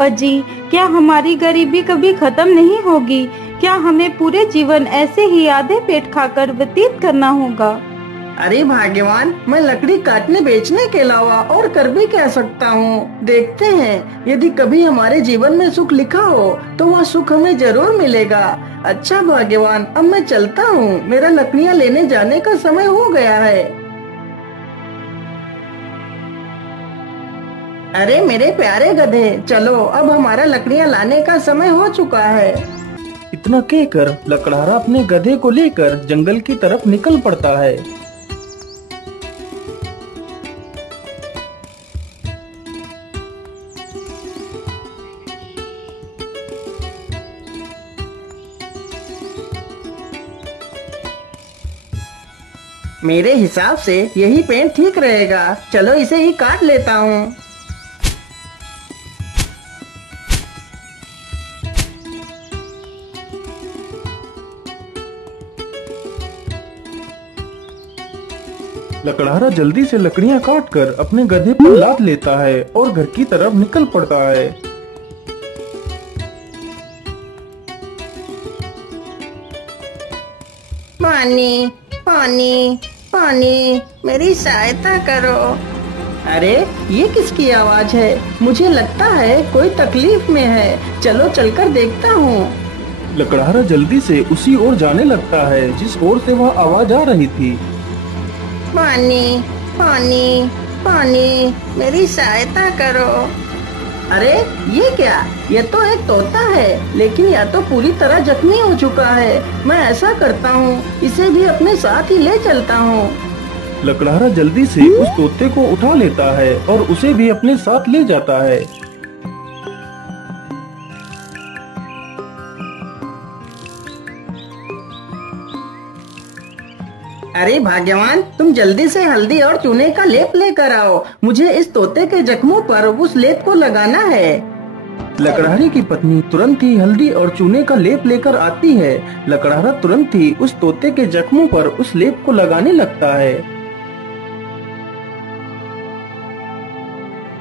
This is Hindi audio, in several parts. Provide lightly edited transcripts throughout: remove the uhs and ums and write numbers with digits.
अजी, क्या हमारी गरीबी कभी खत्म नहीं होगी? क्या हमें पूरे जीवन ऐसे ही आधे पेट खाकर व्यतीत करना होगा? अरे भाग्यवान, मैं लकड़ी काटने बेचने के अलावा और कर भी क्या सकता हूँ। देखते हैं, यदि कभी हमारे जीवन में सुख लिखा हो तो वह सुख हमें जरूर मिलेगा। अच्छा भाग्यवान, अब मैं चलता हूँ, मेरा लकड़ियाँ लेने जाने का समय हो गया है। अरे मेरे प्यारे गधे, चलो, अब हमारा लकड़ियाँ लाने का समय हो चुका है। इतना कहकर लकड़हारा अपने गधे को लेकर जंगल की तरफ निकल पड़ता है। मेरे हिसाब से यही पेड़ ठीक रहेगा, चलो इसे ही काट लेता हूँ। लकड़हारा जल्दी से लकड़ियां काटकर अपने गधे पर लाद लेता है और घर की तरफ निकल पड़ता है। पानी पानी पानी, मेरी सहायता करो। अरे ये किसकी आवाज है? मुझे लगता है कोई तकलीफ में है, चलो चलकर देखता हूँ। लकड़हारा जल्दी से उसी ओर जाने लगता है जिस ओर से वह आवाज आ रही थी। पानी पानी पानी, मेरी सहायता करो। अरे ये क्या? ये तो एक तोता है, लेकिन यह तो पूरी तरह जख्मी हो चुका है। मैं ऐसा करता हूँ, इसे भी अपने साथ ही ले चलता हूँ। लकड़हारा जल्दी से उस तोते को उठा लेता है और उसे भी अपने साथ ले जाता है। अरे भाग्यवान, तुम जल्दी से हल्दी और चूने का लेप लेकर आओ, मुझे इस तोते के जख्मों पर उस लेप को लगाना है। लकड़हारे की पत्नी तुरंत ही हल्दी और चूने का लेप लेकर आती है। लकड़हारा तुरंत ही उस तोते के जख्मों पर उस लेप को लगाने लगता है।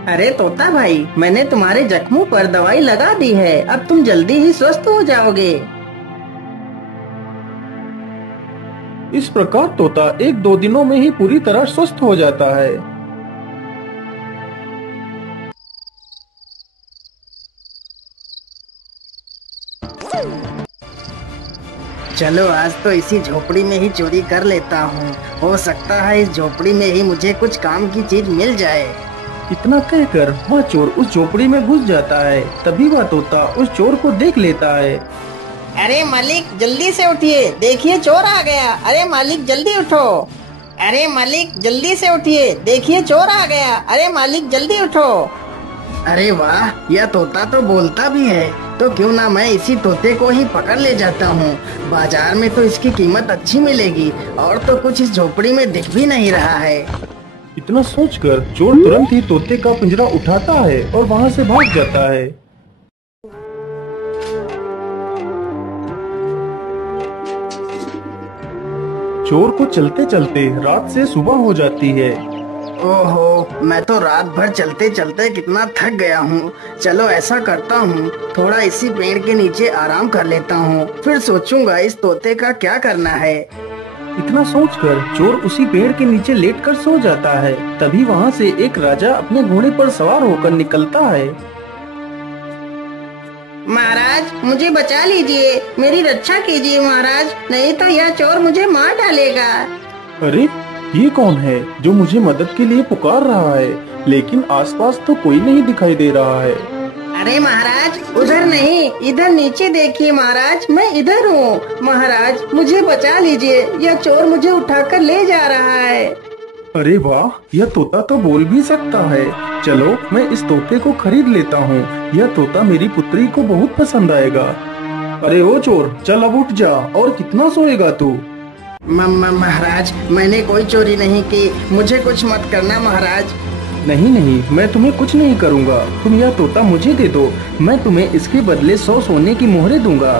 अरे तोता भाई, मैंने तुम्हारे जख्मों पर दवाई लगा दी है, अब तुम जल्दी ही स्वस्थ हो जाओगे। इस प्रकार तोता 1-2 दिनों में ही पूरी तरह स्वस्थ हो जाता है। चलो आज तो इसी झोपड़ी में ही चोरी कर लेता हूँ, हो सकता है इस झोपड़ी में ही मुझे कुछ काम की चीज मिल जाए। इतना कहकर वह चोर उस झोपड़ी में घुस जाता है। तभी वह तोता उस चोर को देख लेता है। अरे मालिक, जल्दी से उठिए, देखिए चोर आ गया। अरे मालिक जल्दी उठो। अरे मालिक जल्दी से उठिए, देखिए चोर आ गया। अरे मालिक जल्दी उठो। अरे वाह, यह तोता तो बोलता भी है, तो क्यों ना मैं इसी तोते को ही पकड़ ले जाता हूँ। बाजार में तो इसकी कीमत अच्छी मिलेगी, और तो कुछ इस झोपड़ी में दिख भी नहीं रहा है। इतना सोचकर चोर तुरंत ही तोते का पिंजरा उठाता है और वहाँ से भाग जाता है। चोर को चलते चलते रात से सुबह हो जाती है। ओहो, मैं तो रात भर चलते चलते कितना थक गया हूँ। चलो ऐसा करता हूँ, थोड़ा इसी पेड़ के नीचे आराम कर लेता हूँ, फिर सोचूंगा इस तोते का क्या करना है। इतना सोचकर चोर उसी पेड़ के नीचे लेटकर सो जाता है। तभी वहाँ से एक राजा अपने घोड़े पर सवार होकर निकलता है। महाराज मुझे बचा लीजिए, मेरी रक्षा कीजिए महाराज, नहीं तो यह चोर मुझे मार डालेगा। अरे ये कौन है जो मुझे मदद के लिए पुकार रहा है, लेकिन आसपास तो कोई नहीं दिखाई दे रहा है। अरे महाराज, उधर नहीं, इधर नीचे देखिए महाराज, मैं इधर हूँ। महाराज मुझे बचा लीजिए, यह चोर मुझे उठाकर ले जा रहा है। अरे वाह, यह तोता तो बोल भी सकता है। चलो मैं इस तोते को खरीद लेता हूँ, यह तोता मेरी पुत्री को बहुत पसंद आएगा। अरे ओ चोर, चल अब उठ जा, और कितना सोएगा तू? महाराज मैंने कोई चोरी नहीं की, मुझे कुछ मत करना महाराज। नहीं नहीं, मैं तुम्हें कुछ नहीं करूँगा, तुम यह तोता मुझे दे दो, मैं तुम्हें इसके बदले 100 सोने की मोहरें दूंगा।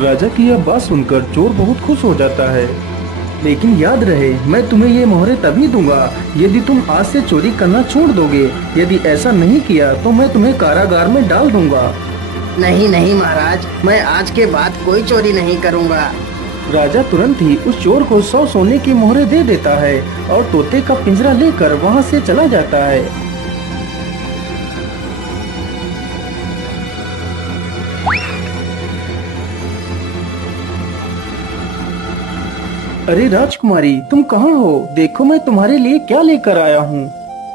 राजा की यह बात सुनकर चोर बहुत खुश हो जाता है। लेकिन याद रहे, मैं तुम्हें ये मोहरें तभी दूंगा यदि तुम आज से चोरी करना छोड़ दोगे। यदि ऐसा नहीं किया तो मैं तुम्हें कारागार में डाल दूंगा। नहीं नहीं महाराज, मैं आज के बाद कोई चोरी नहीं करूँगा। राजा तुरंत ही उस चोर को 100 सोने की मोहरें दे देता है और तोते का पिंजरा लेकर वहाँ से चला जाता है। अरे राजकुमारी, तुम कहाँ हो? देखो मैं तुम्हारे लिए क्या लेकर आया हूँ।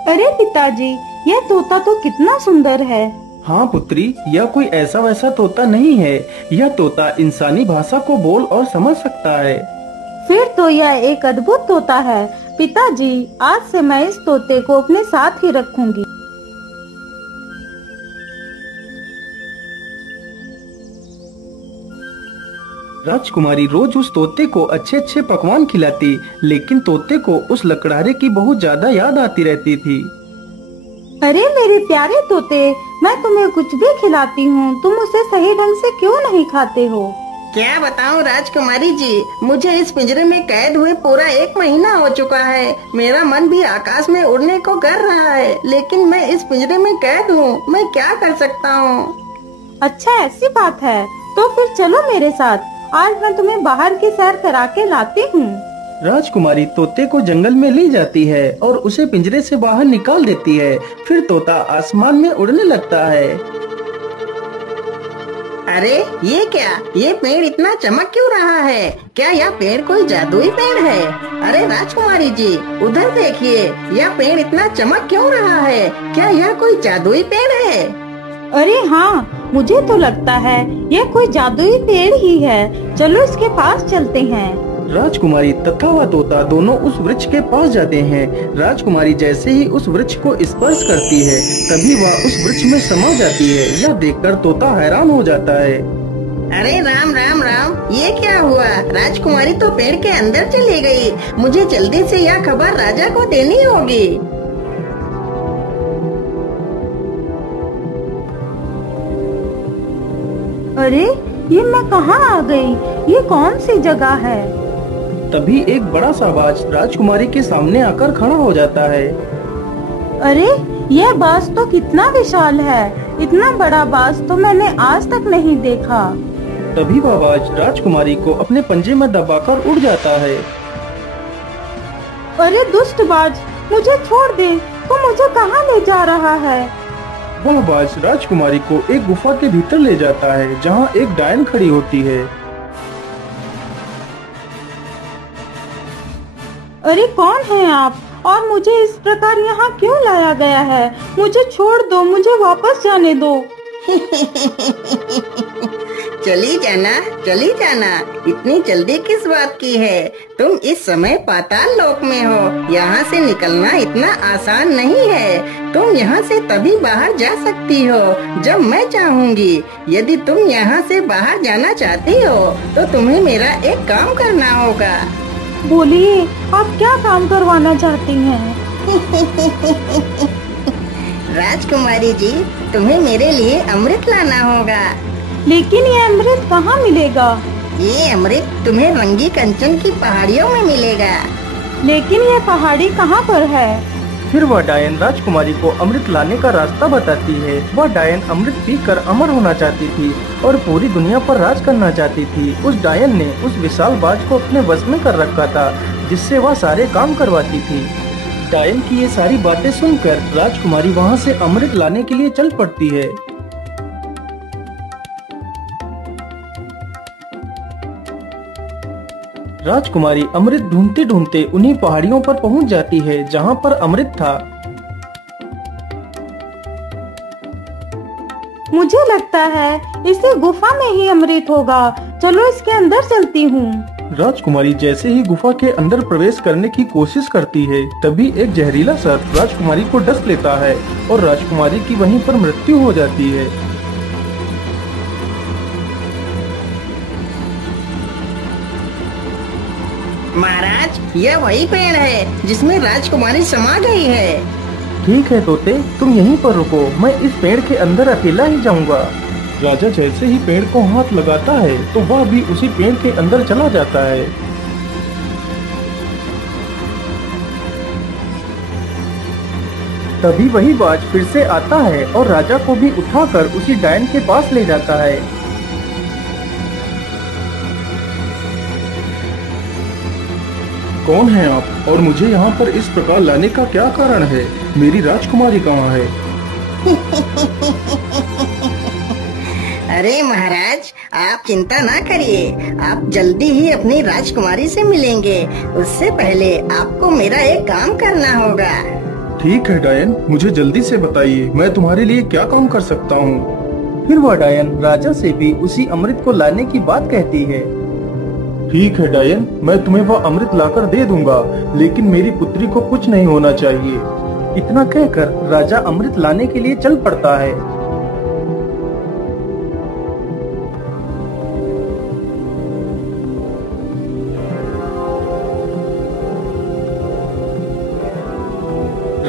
अरे पिताजी, यह तोता तो कितना सुंदर है। हाँ पुत्री, यह कोई ऐसा वैसा तोता नहीं है। यह तोता इंसानी भाषा को बोल और समझ सकता है। फिर तो यह एक अद्भुत तोता है। पिताजी, आज से मैं इस तोते को अपने साथ ही रखूंगी। राजकुमारी रोज उस तोते को अच्छे अच्छे पकवान खिलाती, लेकिन तोते को उस लकड़हारे की बहुत ज्यादा याद आती रहती थी। अरे मेरे प्यारे तोते, मैं तुम्हें कुछ भी खिलाती हूँ, तुम उसे सही ढंग से क्यों नहीं खाते हो? क्या बताऊं राजकुमारी जी, मुझे इस पिंजरे में कैद हुए पूरा 1 महीना हो चुका है। मेरा मन भी आकाश में उड़ने को कर रहा है, लेकिन मैं इस पिंजरे में कैद हूँ। मैं क्या कर सकता हूँ? अच्छा ऐसी बात है, तो फिर चलो मेरे साथ। आज मैं तुम्हें बाहर की सैर करा के लाती हूँ। राजकुमारी तोते को जंगल में ले जाती है और उसे पिंजरे से बाहर निकाल देती है। फिर तोता आसमान में उड़ने लगता है। अरे ये क्या, ये पेड़ इतना चमक क्यों रहा है? क्या यह पेड़ कोई जादुई पेड़ है? अरे राजकुमारी जी, उधर देखिए, यह पेड़ इतना चमक क्यों रहा है? क्या यह कोई जादुई पेड़ है? अरे हाँ, मुझे तो लगता है यह कोई जादुई पेड़ ही है। चलो इसके पास चलते हैं। राजकुमारी तथा वह तोता दोनों उस वृक्ष के पास जाते हैं। राजकुमारी जैसे ही उस वृक्ष को स्पर्श करती है, तभी वह उस वृक्ष में समा जाती है। यह देखकर तोता हैरान हो जाता है। अरे राम राम राम, ये क्या हुआ? राजकुमारी तो पेड़ के अंदर चली गई। मुझे जल्दी से यह खबर राजा को देनी होगी। अरे ये मैं कहाँ आ गई? ये कौन सी जगह है? तभी एक बड़ा सा बाज राजकुमारी के सामने आकर खड़ा हो जाता है। अरे यह बाज तो कितना विशाल है। इतना बड़ा बाज तो मैंने आज तक नहीं देखा। तभी वह बाज राजकुमारी को अपने पंजे में दबाकर उड़ जाता है। अरे दुष्ट बाज, मुझे छोड़ दे। तू मुझे कहाँ ले जा रहा है? वह बाज राजकुमारी को एक गुफा के भीतर ले जाता है, जहाँ एक डायन खड़ी होती है। अरे कौन है आप और मुझे इस प्रकार यहाँ क्यों लाया गया है? मुझे छोड़ दो, मुझे वापस जाने दो। चली जाना, चली जाना। इतनी जल्दी किस बात की है? तुम इस समय पाताल लोक में हो। यहाँ से निकलना इतना आसान नहीं है। तुम यहाँ से तभी बाहर जा सकती हो जब मैं चाहूँगी। यदि तुम यहाँ से बाहर जाना चाहती हो तो तुम्हें मेरा एक काम करना होगा। बोलिए, आप क्या काम करवाना चाहती हैं? राजकुमारी जी, तुम्हें मेरे लिए अमृत लाना होगा। लेकिन ये अमृत कहाँ मिलेगा? ये अमृत तुम्हें रंगी कंचन की पहाड़ियों में मिलेगा। लेकिन ये पहाड़ी कहाँ पर है? फिर वह डायन राजकुमारी को अमृत लाने का रास्ता बताती है। वह डायन अमृत पीकर अमर होना चाहती थी और पूरी दुनिया पर राज करना चाहती थी। उस डायन ने उस विशाल बाज को अपने वश में कर रखा था, जिससे वह सारे काम करवाती थी। डायन की ये सारी बातें सुनकर राजकुमारी वहाँ से अमृत लाने के लिए चल पड़ती है। राजकुमारी अमृत ढूंढते ढूंढते उन्हीं पहाड़ियों पर पहुंच जाती है जहां पर अमृत था। मुझे लगता है इसी गुफा में ही अमृत होगा। चलो इसके अंदर चलती हूँ। राजकुमारी जैसे ही गुफा के अंदर प्रवेश करने की कोशिश करती है, तभी एक जहरीला सर्प राजकुमारी को डस लेता है और राजकुमारी की वहीं पर मृत्यु हो जाती है। महाराज, यह वही पेड़ है जिसमें राजकुमारी समा गई है। ठीक है तोते, तुम यहीं पर रुको, मैं इस पेड़ के अंदर अकेला ही जाऊंगा। राजा जैसे ही पेड़ को हाथ लगाता है तो वह भी उसी पेड़ के अंदर चला जाता है। तभी वही बाज फिर से आता है और राजा को भी उठाकर उसी डायन के पास ले जाता है। कौन है आप और मुझे यहाँ पर इस प्रकार लाने का क्या कारण है? मेरी राजकुमारी कहाँ है? अरे महाराज, आप चिंता ना करिए, आप जल्दी ही अपनी राजकुमारी से मिलेंगे। उससे पहले आपको मेरा एक काम करना होगा। ठीक है डायन, मुझे जल्दी से बताइए, मैं तुम्हारे लिए क्या काम कर सकता हूँ। फिर वह डायन राजा से भी उसी अमृत को लाने की बात कहती है। ठीक है डायन, मैं तुम्हें वह अमृत लाकर दे दूंगा, लेकिन मेरी पुत्री को कुछ नहीं होना चाहिए। इतना कहकर राजा अमृत लाने के लिए चल पड़ता है।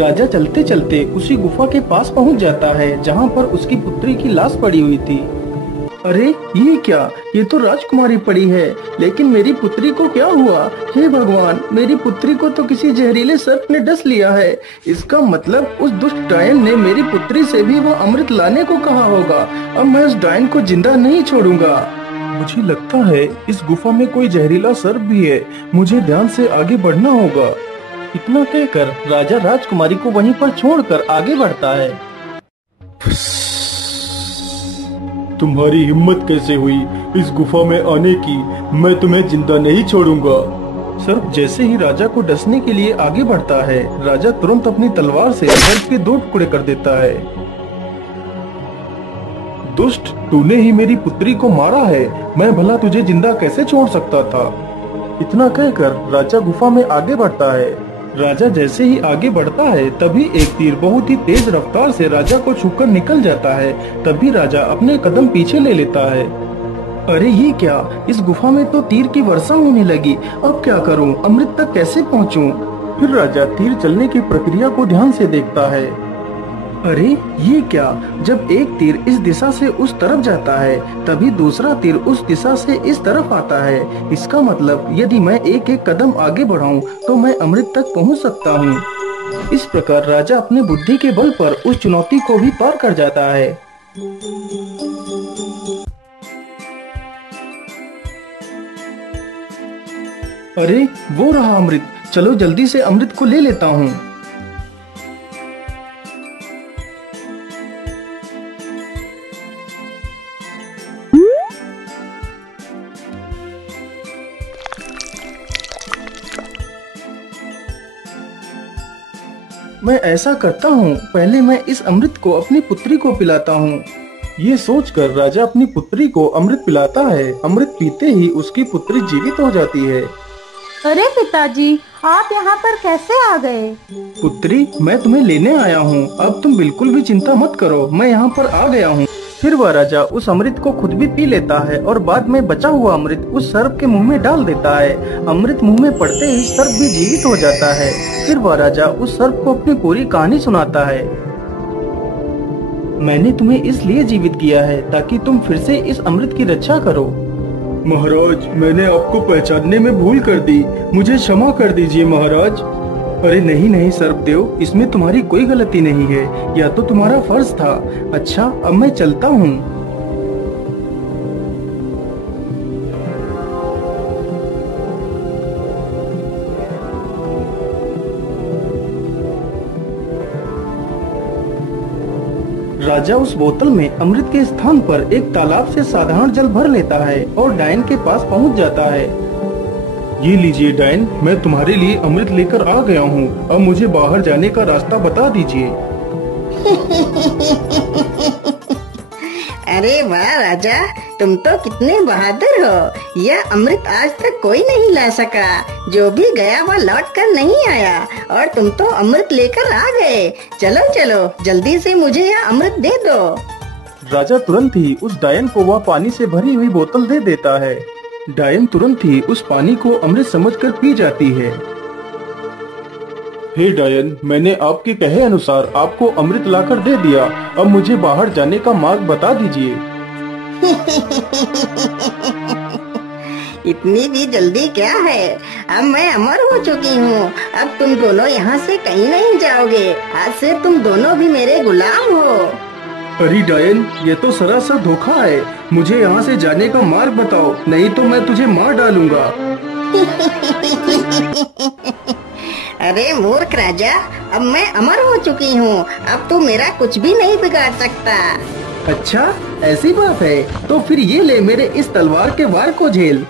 राजा चलते चलते उसी गुफा के पास पहुंच जाता है जहां पर उसकी पुत्री की लाश पड़ी हुई थी। अरे ये क्या, ये तो राजकुमारी पड़ी है, लेकिन मेरी पुत्री को क्या हुआ? हे भगवान, मेरी पुत्री को तो किसी जहरीले सर्प ने डस लिया है। इसका मतलब उस दुष्ट डायन ने मेरी पुत्री से भी वह अमृत लाने को कहा होगा। अब मैं उस डायन को जिंदा नहीं छोड़ूंगा। मुझे लगता है इस गुफा में कोई जहरीला सर्प भी है, मुझे ध्यान से आगे बढ़ना होगा। इतना कहकर राजा राजकुमारी को वहीं पर छोड़कर आगे बढ़ता है। तुम्हारी हिम्मत कैसे हुई इस गुफा में आने की? मैं तुम्हें जिंदा नहीं छोड़ूंगा। सर्प जैसे ही राजा को डसने के लिए आगे बढ़ता है, राजा तुरंत अपनी तलवार से सर्प के 2 टुकड़े कर देता है। दुष्ट, तूने ही मेरी पुत्री को मारा है, मैं भला तुझे जिंदा कैसे छोड़ सकता था? इतना कहकर राजा गुफा में आगे बढ़ता है। राजा जैसे ही आगे बढ़ता है तभी एक तीर बहुत ही तेज रफ्तार से राजा को छूकर निकल जाता है। तभी राजा अपने कदम पीछे ले लेता है। अरे ये क्या, इस गुफा में तो तीर की वर्षा होने लगी। अब क्या करूं, अमृत तक कैसे पहुंचूं? फिर राजा तीर चलने की प्रक्रिया को ध्यान से देखता है। अरे ये क्या, जब एक तीर इस दिशा से उस तरफ जाता है तभी दूसरा तीर उस दिशा से इस तरफ आता है। इसका मतलब यदि मैं एक एक कदम आगे बढ़ाऊं तो मैं अमृत तक पहुंच सकता हूं। इस प्रकार राजा अपने बुद्धि के बल पर उस चुनौती को भी पार कर जाता है। अरे वो रहा अमृत, चलो जल्दी से अमृत को ले लेता हूँ। मैं ऐसा करता हूँ, पहले मैं इस अमृत को अपनी पुत्री को पिलाता हूँ। ये सोचकर राजा अपनी पुत्री को अमृत पिलाता है। अमृत पीते ही उसकी पुत्री जीवित हो जाती है। अरे पिताजी, आप यहाँ पर कैसे आ गए? पुत्री, मैं तुम्हें लेने आया हूँ, अब तुम बिल्कुल भी चिंता मत करो, मैं यहाँ पर आ गया हूँ। फिर वह राजा उस अमृत को खुद भी पी लेता है और बाद में बचा हुआ अमृत उस सर्प के मुंह में डाल देता है। अमृत मुंह में पड़ते ही सर्प भी जीवित हो जाता है। फिर वह राजा उस सर्प को अपनी पूरी कहानी सुनाता है। मैंने तुम्हें इसलिए जीवित किया है ताकि तुम फिर से इस अमृत की रक्षा करो। महाराज, मैंने आपको पहचानने में भूल कर दी, मुझे क्षमा कर दीजिए महाराज। अरे नहीं नहीं सर्पदेव, इसमें तुम्हारी कोई गलती नहीं है, या तो तुम्हारा फर्ज था। अच्छा, अब मैं चलता हूँ। राजा उस बोतल में अमृत के स्थान पर एक तालाब से साधारण जल भर लेता है और डायन के पास पहुंच जाता है। ये लीजिए डायन, मैं तुम्हारे लिए अमृत लेकर आ गया हूँ। अब मुझे बाहर जाने का रास्ता बता दीजिए। अरे वाह राजा, तुम तो कितने बहादुर हो। यह अमृत आज तक कोई नहीं ला सका। जो भी गया वह लौट कर नहीं आया और तुम तो अमृत लेकर आ गए। चलो चलो, जल्दी से मुझे यह अमृत दे दो। राजा तुरंत ही उस डायन को वह पानी से भरी हुई बोतल दे देता है। डायन तुरंत ही उस पानी को अमृत समझकर पी जाती है। हे डायन, मैंने आपके कहे अनुसार आपको अमृत लाकर दे दिया। अब मुझे बाहर जाने का मार्ग बता दीजिए। इतनी भी जल्दी क्या है, अब मैं अमर हो चुकी हूँ। अब तुम दोनों यहाँ से कहीं नहीं जाओगे। आज से तुम दोनों भी मेरे गुलाम हो। अरे डायन, ये तो सरासर धोखा है। मुझे यहाँ से जाने का मार्ग बताओ, नहीं तो मैं तुझे मार डालूंगा। अरे मूर्ख राजा, अब मैं अमर हो चुकी हूँ। अब तू मेरा कुछ भी नहीं बिगाड़ सकता। अच्छा, ऐसी बात है तो फिर ये ले मेरे इस तलवार के वार को झेल।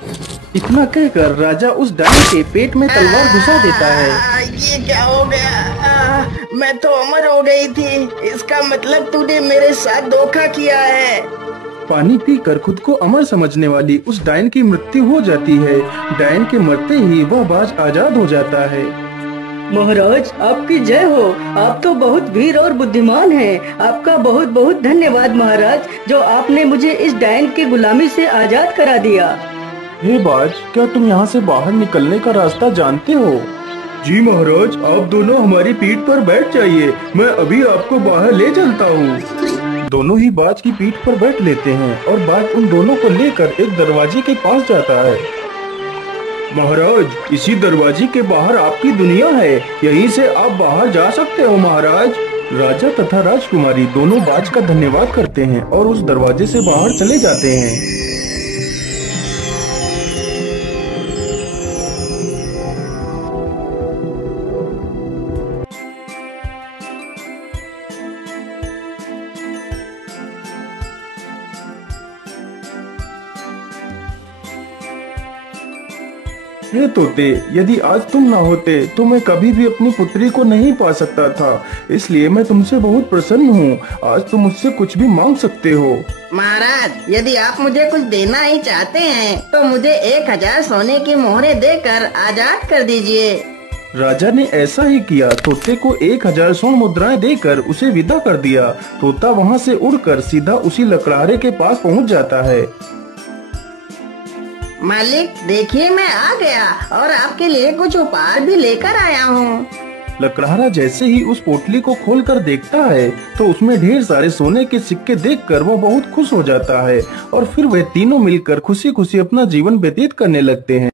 इतना कहकर राजा उस डायन के पेट में तलवार घुसा देता है। ये क्या हो गया? मैं तो अमर हो गई थी। इसका मतलब तूने मेरे साथ धोखा किया है। पानी पीकर खुद को अमर समझने वाली उस डायन की मृत्यु हो जाती है। डायन के मरते ही वह बाज आजाद हो जाता है। महाराज, आपकी जय हो। आप तो बहुत वीर और बुद्धिमान हैं। आपका बहुत बहुत धन्यवाद महाराज, जो आपने मुझे इस डायन की गुलामी से आजाद करा दिया। हे बाज, क्या तुम यहाँ से बाहर निकलने का रास्ता जानते हो? जी महाराज, आप दोनों हमारी पीठ पर बैठ जाइए, मैं अभी आपको बाहर ले चलता हूँ। दोनों ही बाज की पीठ पर बैठ लेते हैं और बाज उन दोनों को लेकर एक दरवाजे के पास जाता है। महाराज, इसी दरवाजे के बाहर आपकी दुनिया है, यहीं से आप बाहर जा सकते हो महाराज। राजा तथा राजकुमारी दोनों बाज का धन्यवाद करते हैं और उस दरवाजे से बाहर चले जाते हैं। हे तोते, यदि आज तुम ना होते तो मैं कभी भी अपनी पुत्री को नहीं पा सकता था, इसलिए मैं तुमसे बहुत प्रसन्न हूँ। आज तुम मुझसे कुछ भी मांग सकते हो। महाराज, यदि आप मुझे कुछ देना ही चाहते हैं तो मुझे 1000 सोने की मोहरें देकर आजाद कर दीजिए। राजा ने ऐसा ही किया। तोते को 1000 स्वर्ण मुद्राएं देकर उसे विदा कर दिया। तोता वहाँ से उड़कर सीधा उसी लकड़हारे के पास पहुँच जाता है। मालिक, देखिए मैं आ गया और आपके लिए कुछ उपहार भी लेकर आया हूँ। लकड़हारा जैसे ही उस पोटली को खोलकर देखता है तो उसमें ढेर सारे सोने के सिक्के देखकर वह बहुत खुश हो जाता है और फिर वे तीनों मिलकर खुशी खुशी अपना जीवन व्यतीत करने लगते हैं।